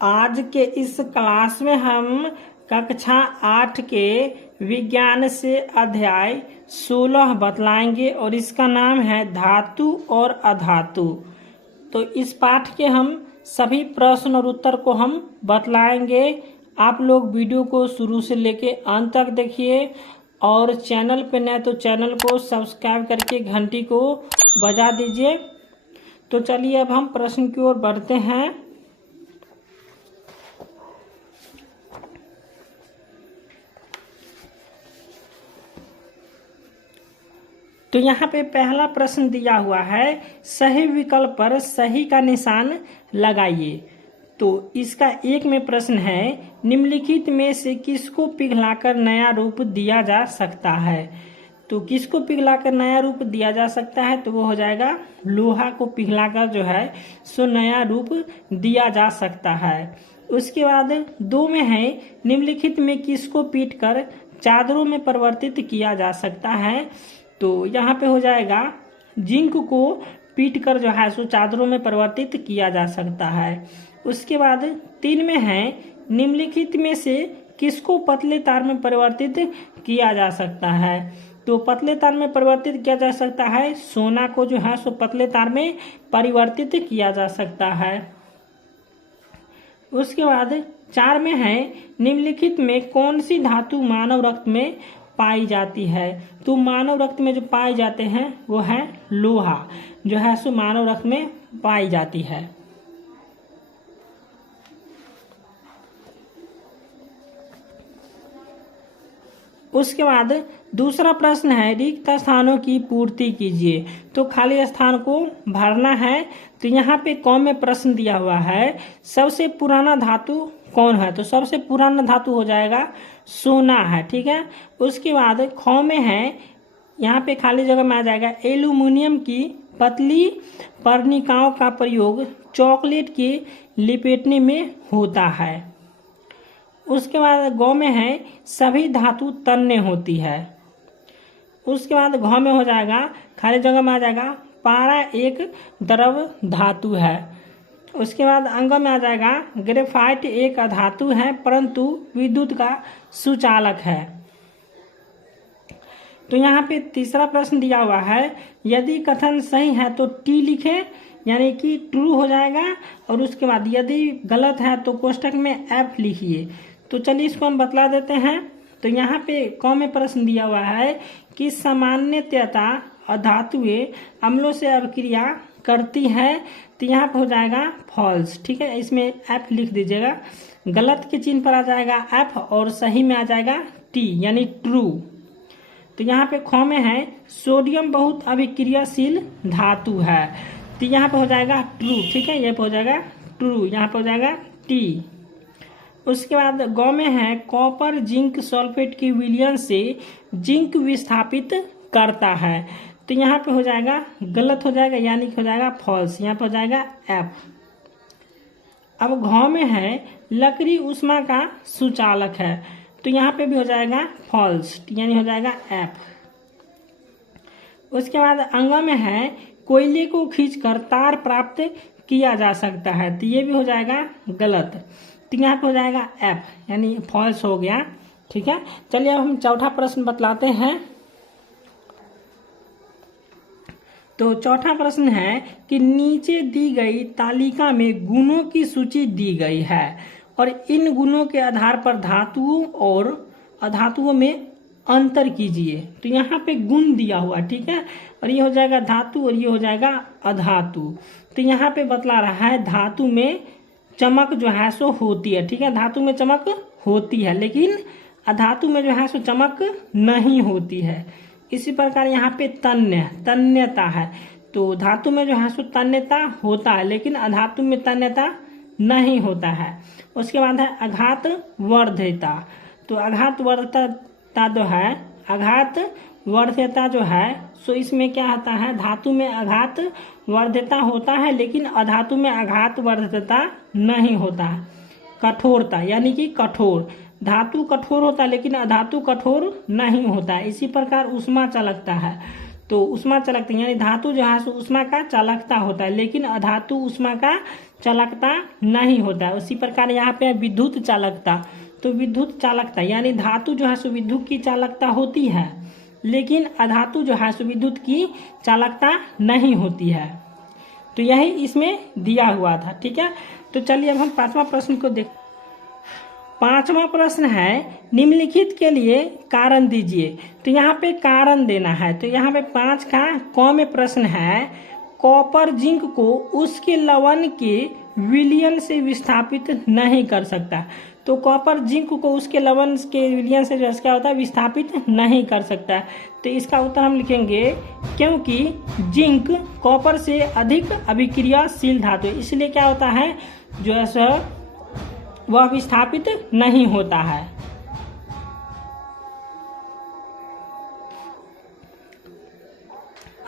आज के इस क्लास में हम कक्षा 8 के विज्ञान से अध्याय 16 बतलाएंगे और इसका नाम है धातु और अधातु। तो इस पाठ के हम सभी प्रश्न और उत्तर को हम बतलाएंगे। आप लोग वीडियो को शुरू से लेके अंत तक देखिए और चैनल पे नए तो चैनल को सब्सक्राइब करके घंटी को बजा दीजिए। तो चलिए अब हम प्रश्न की ओर बढ़ते हैं। तो यहाँ पे पहला प्रश्न दिया हुआ है, सही विकल्प पर सही का निशान लगाइए। तो इसका एक में प्रश्न है, निम्नलिखित में से किसको पिघलाकर नया रूप दिया जा सकता है। तो किसको पिघलाकर नया रूप दिया जा सकता है, तो वो हो जाएगा लोहा को पिघलाकर जो है सो नया रूप दिया जा सकता है। उसके बाद दो में है, निम्नलिखित में किसको पीटकर चादरों में परिवर्तित किया जा सकता है। तो यहाँ पे हो जाएगा जिंक को पीटकर जो है सो चादरों में परिवर्तित किया जा सकता है। उसके बाद तीन में है, निम्नलिखित में से किसको पतले तार में परिवर्तित किया जा सकता है। तो पतले तार में परिवर्तित किया जा सकता है, सोना को जो है सो पतले तार में परिवर्तित किया जा सकता है। उसके बाद चार में है, निम्नलिखित में कौन सी धातु मानव रक्त में पाई जाती है। तो मानव रक्त में जो पाए जाते हैं वो है लोहा, जो है सो मानव रक्त में पाई जाती है। उसके बाद दूसरा प्रश्न है, रिक्त स्थानों की पूर्ति कीजिए। तो खाली स्थान को भरना है। तो यहाँ पे कौन में प्रश्न दिया हुआ है, सबसे पुराना धातु कौन है। तो सबसे पुराना धातु हो जाएगा सोना है, ठीक है। उसके बाद खौ में है, यहाँ पे खाली जगह में आ जाएगा एल्यूमिनियम की पतली पर्णिकाओं का प्रयोग चॉकलेट के लिपेटने में होता है। उसके बाद गौ में है, सभी धातु तन्य होती है। उसके बाद घ में हो जाएगा, खाली जगह में आ जाएगा पारा एक द्रव धातु है। उसके बाद अंग में आ जाएगा ग्रेफाइट एक अधातु है परंतु विद्युत का सुचालक है। तो यहाँ पे तीसरा प्रश्न दिया हुआ है, यदि कथन सही है तो टी लिखें यानी कि ट्रू हो जाएगा, और उसके बाद यदि गलत है तो कोष्टक में एफ लिखिए। तो चलिए इसको हम बतला देते हैं। तो यहाँ पे क में प्रश्न दिया हुआ है कि सामान्यतया अधातुएं अम्लों से अभिक्रिया करती है। तो यहाँ पे हो जाएगा फॉल्स, ठीक है। इसमें एफ लिख दीजिएगा, गलत के चिन्ह पर आ जाएगा एफ और सही में आ जाएगा टी यानी ट्रू। तो यहाँ पे ख में है, सोडियम बहुत अभिक्रियाशील धातु है। तो यहाँ पे हो जाएगा ट्रू, ठीक है। यहाँ पे हो जाएगा ट्रू, यहाँ पे हो जाएगा टी। उसके बाद गौ में है, कॉपर जिंक सल्फेट की विलयन से जिंक विस्थापित करता है। तो यहाँ पे हो जाएगा गलत हो जाएगा यानी कि हो जाएगा फॉल्स, यहाँ पे हो जाएगा एफ। अब घ में है, लकड़ी उष्मा का सुचालक है। तो यहाँ पे भी हो जाएगा फॉल्स यानी हो जाएगा एफ। उसके बाद अंग में है, कोयले को खींचकर तार प्राप्त किया जा सकता है। तो ये भी हो जाएगा गलत, तो यहाँ पे हो जाएगा एफ यानी फॉल्स हो गया, ठीक है। चलिए अब हम चौथा प्रश्न बतलाते हैं। तो चौथा प्रश्न है कि नीचे दी गई तालिका में गुणों की सूची दी गई है और इन गुणों के आधार पर धातुओं और अधातुओं में अंतर कीजिए। तो यहाँ पे गुण दिया हुआ, ठीक है, और ये हो जाएगा धातु और ये हो जाएगा अधातु। तो यहाँ पे बतला रहा है धातु में चमक जो है सो होती है, ठीक है। धातु में चमक होती है लेकिन अधातु में जो है सो चमक नहीं होती है। इसी प्रकार यहाँ पे तन्यता है। तो धातु में जो है सो तन्यता होता है लेकिन अधातु में तन्यता नहीं होता है। उसके बाद है आघात वर्ध्यता। तो आघात वर्ध्यता जो है, आघात वर्ध्यता जो है सो इसमें क्या होता है, धातु में आघात वर्ध्यता होता है लेकिन अधातु में आघात वर्ध्यता नहीं होता है। कठोरता यानी कि कठोर, धातु कठोर होता है लेकिन अधातु कठोर नहीं होता है। इसी प्रकार उष्मा चालकता है। तो उष्मा चालकता यानी धातु जो है सो उष्मा का चालकता होता है लेकिन अधातु उष्मा का चालकता नहीं होता है। उसी प्रकार यहाँ पे विद्युत चालकता, तो विद्युत चालकता यानी धातु जो है सो विद्युत की चालकता होती है, लेकिन अधातु जो है सो विद्युत की चालकता नहीं होती है। तो यही इसमें दिया हुआ था। ठीक है, तो चलिए अब हम पांचवा प्रश्न को देख। पांचवा प्रश्न है निम्नलिखित के लिए कारण दीजिए। तो यहाँ पे कारण देना है। तो यहाँ पे 5 का क में प्रश्न है, कॉपर जिंक को उसके लवण के विलयन से विस्थापित नहीं कर सकता। तो कॉपर जिंक को उसके लवण के विलयन से क्या होता है, विस्थापित नहीं कर सकता। तो इसका उत्तर हम लिखेंगे क्योंकि जिंक कॉपर से अधिक अभिक्रियाशील धातु है, इसलिए क्या होता है जो है सो वह विस्थापित नहीं होता है।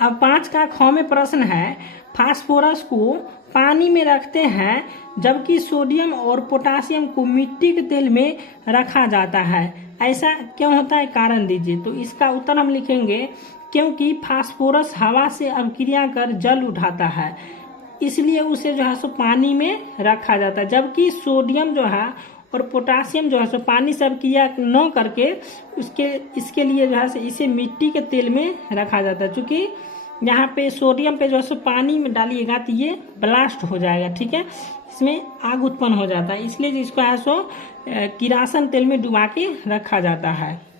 अब 5 का ख में प्रश्न है, फास्फोरस को पानी में रखते हैं जबकि सोडियम और पोटासियम को मिट्टी के तेल में रखा जाता है, ऐसा क्यों होता है, कारण दीजिए। तो इसका उत्तर हम लिखेंगे क्योंकि फास्फोरस हवा से अभिक्रिया कर जल उठाता है, इसलिए उसे जो है सो पानी में रखा जाता है, जबकि सोडियम जो है और पोटासियम जो है सो पानी से अभिक्रिया न करके इसके लिए जो है सो इसे मिट्टी के तेल में रखा जाता है। चूंकि यहाँ पे सोडियम पे जो है सो पानी में डालिएगा तो ये ब्लास्ट हो जाएगा। ठीक है, इसमें आग उत्पन्न हो जाता है, इसलिए इसको है सो किरासन तेल में डुबा के रखा जाता है।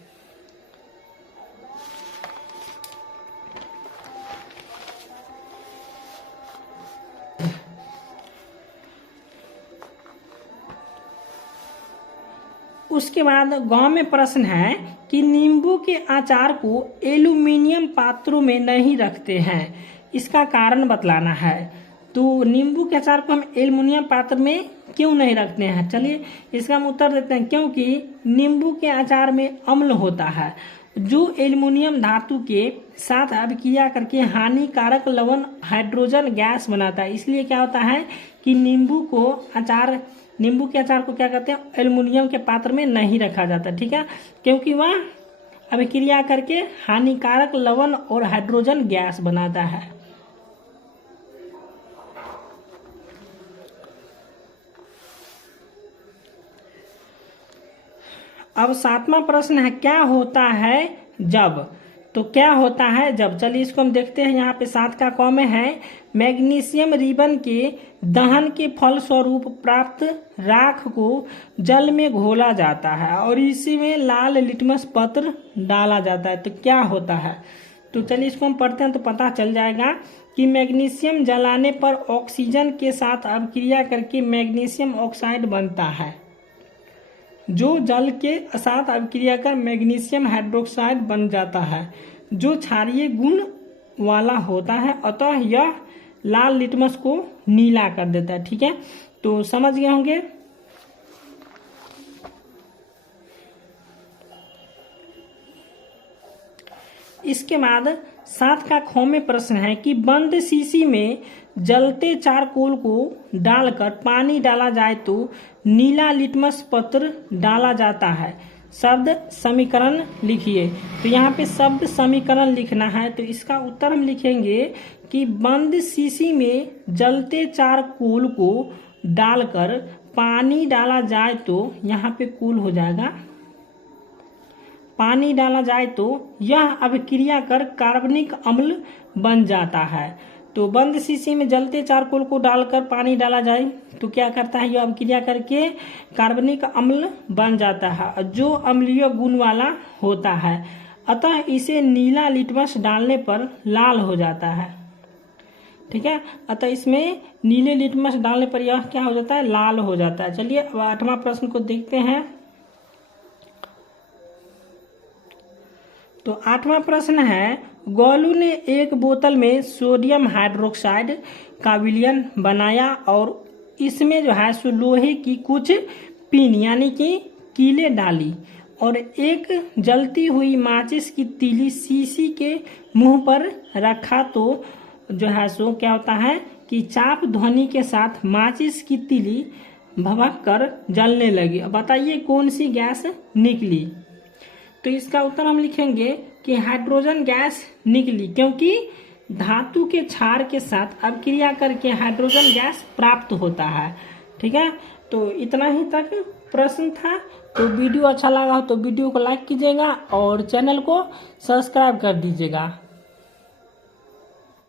उसके बाद गांव में प्रश्न है कि नींबू के अचार को एल्यूमिनियम पात्रों में नहीं रखते हैं, इसका कारण बतलाना है। तो नींबू के अचार को हम एल्यूमिनियम पात्र में क्यों नहीं रखते हैं, चलिए इसका हम उत्तर देते हैं क्योंकि नींबू के अचार में अम्ल होता है जो एल्यूमिनियम धातु के साथ अभिक्रिया करके हानिकारक लवण हाइड्रोजन गैस बनाता है। इसलिए क्या होता है कि नींबू के अचार को क्या कहते हैं, एल्युमिनियम के पात्र में नहीं रखा जाता। ठीक है, क्योंकि वह अभिक्रिया करके हानिकारक लवण और हाइड्रोजन गैस बनाता है। अब 7वां प्रश्न है, क्या होता है जब। तो क्या होता है जब, चलिए इसको हम देखते हैं। यहाँ पे 7 का क में है, मैग्नीशियम रिबन के दहन के फलस्वरूप प्राप्त राख को जल में घोला जाता है और इसी में लाल लिटमस पत्र डाला जाता है। तो क्या होता है, तो चलिए इसको हम पढ़ते हैं तो पता चल जाएगा कि मैग्नीशियम जलाने पर ऑक्सीजन के साथ अभिक्रिया करके मैग्नीशियम ऑक्साइड बनता है, जो जल के साथ अभिक्रिया कर मैग्नीशियम हाइड्रोक्साइड बन जाता है, जो क्षारीय गुण वाला होता है, अतः यह लाल लिटमस को नीला कर देता है। ठीक है, तो समझ गए होंगे। इसके बाद 7 का ख में प्रश्न है कि बंद शीशी में जलते चारकोल को डालकर पानी डाला जाए तो नीला लिटमस पत्र डाला जाता है, शब्द समीकरण लिखिए। तो यहाँ पे शब्द समीकरण लिखना है। तो इसका उत्तर हम लिखेंगे कि बंद शीशी में जलते चारकोल को डालकर पानी डाला जाए तो यहाँ पे कूल हो जाएगा, पानी डाला जाए तो यह अभिक्रिया कर कार्बनिक अम्ल बन जाता है। तो बंद शीशी में जलते चारकोल को डालकर पानी डाला जाए तो क्या करता है, यह अभिक्रिया करके कार्बनिक अम्ल बन जाता है जो अम्लीय गुण वाला होता है, अतः इसे नीला लिटमस डालने पर लाल हो जाता है। ठीक है, अतः इसमें नीले लिटमस डालने पर यह क्या हो जाता है, लाल हो जाता है। चलिए अब 8वां प्रश्न को देखते हैं। तो 8वां प्रश्न है, गोलू ने एक बोतल में सोडियम हाइड्रोक्साइड का विलयन बनाया और इसमें जो है सो लोहे की कुछ पिन यानी कि कीले डाली और एक जलती हुई माचिस की तीली शीशी के मुंह पर रखा, तो जो है सो क्या होता है कि चाप ध्वनि के साथ माचिस की तीली भभक कर जलने लगी। बताइए कौन सी गैस निकली। तो इसका उत्तर हम लिखेंगे कि हाइड्रोजन गैस निकली, क्योंकि धातु के क्षार के साथ अभिक्रिया करके हाइड्रोजन गैस प्राप्त होता है। ठीक है, तो इतना ही तक प्रश्न था। तो वीडियो अच्छा लगा हो तो वीडियो को लाइक कीजिएगा और चैनल को सब्सक्राइब कर दीजिएगा।